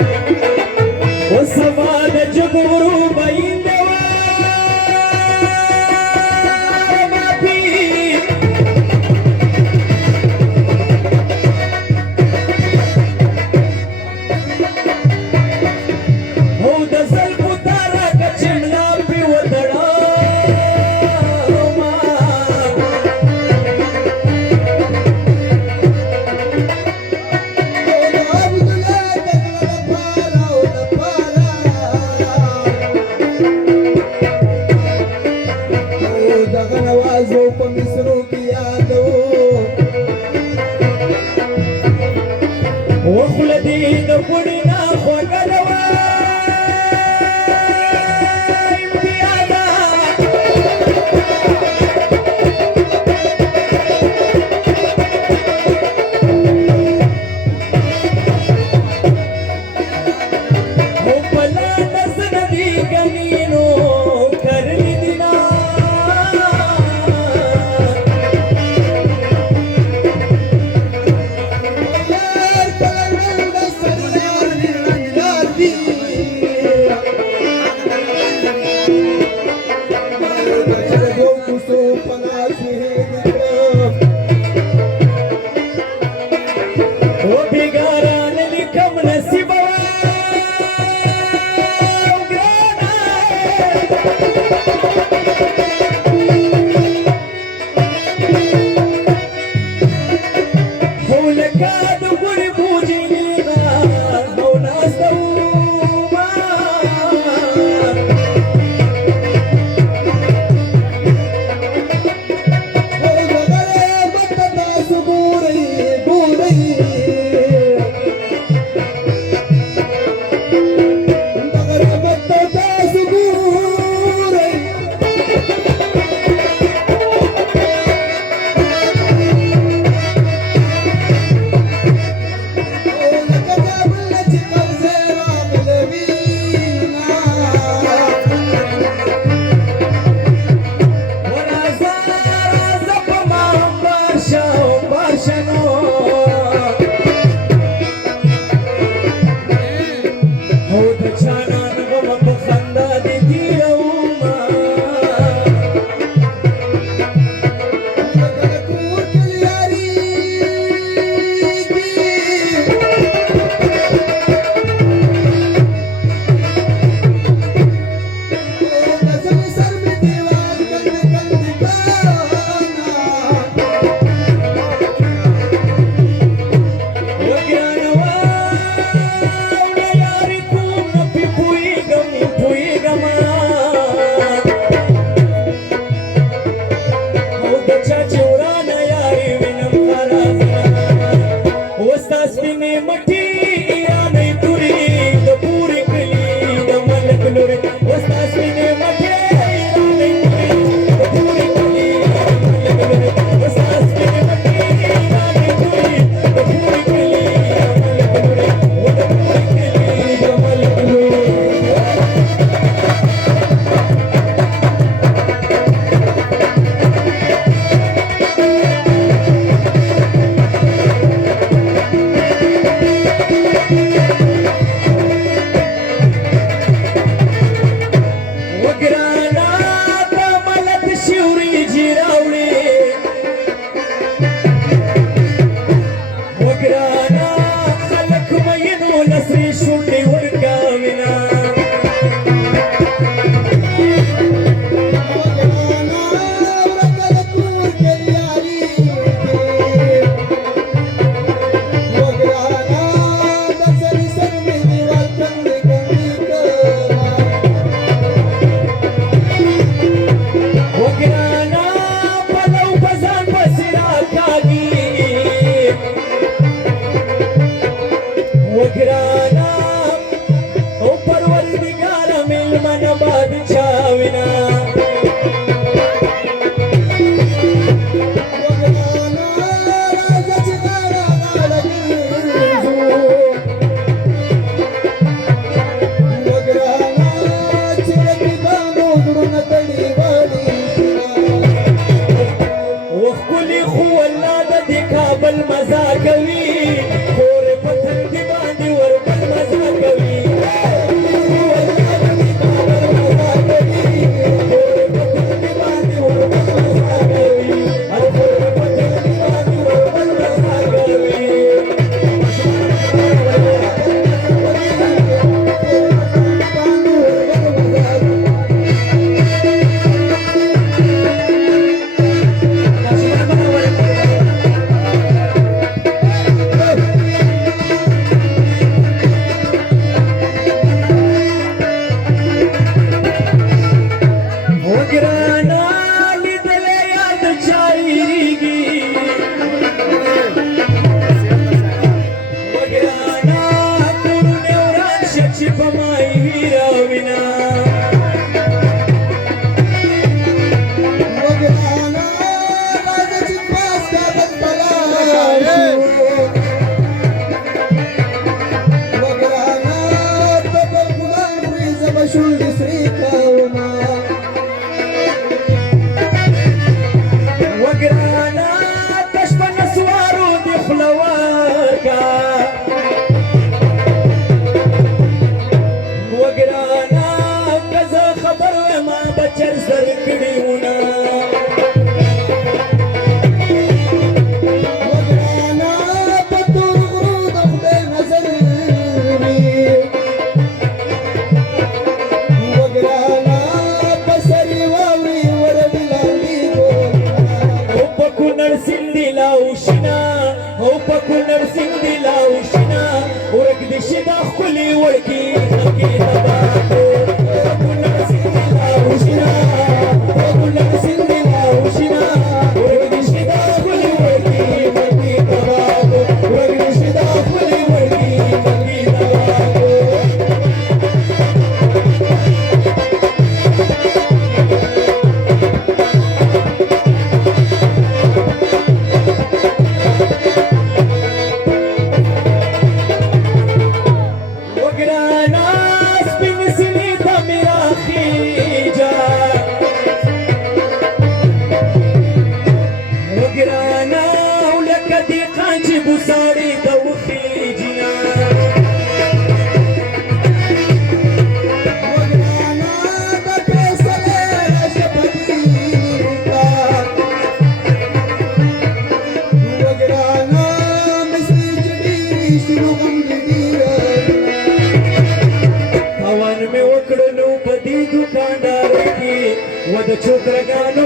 ओ समाज गुरु बाई देवा माफी हो दसल पुतारा कचिंडा पिवतड़ा ماهی راوینا وګرانا راځه چې پاس کاغذ بلاشو وګرانا ته په ګلان ورځ بشول د سری کوما وګرانا کشپ نسوارو دی خلوار کا وګرانا کزه خبر ما بچر سر کړیونه وګرانا په تور غرو د خدای نظر وي وګرانا په سری واوري ور بلالي او په کونړ سیندي لاوشنا او په کونړ سیندي لاوشنا ورګ دې شدا خولي ورکی خلکی تبا کو په کونړ سیندي لاوشنا په کونړ سیندي لاوشنا ورګ دې شدا خولي ورکی خلکی تبا کو ورګ دې شدا خولي ورکی خلکی تبا کو وګرانا سپین سینې ته مې راخیږه وګرانا لکه دهقان چې بوساړې ته وخیږي وګرانا د فیصلې شپدي کا وګرانا مصری چډي شنو غم دې هوان مې وکړلو په دې دوکاندار کې و د چوکرګانو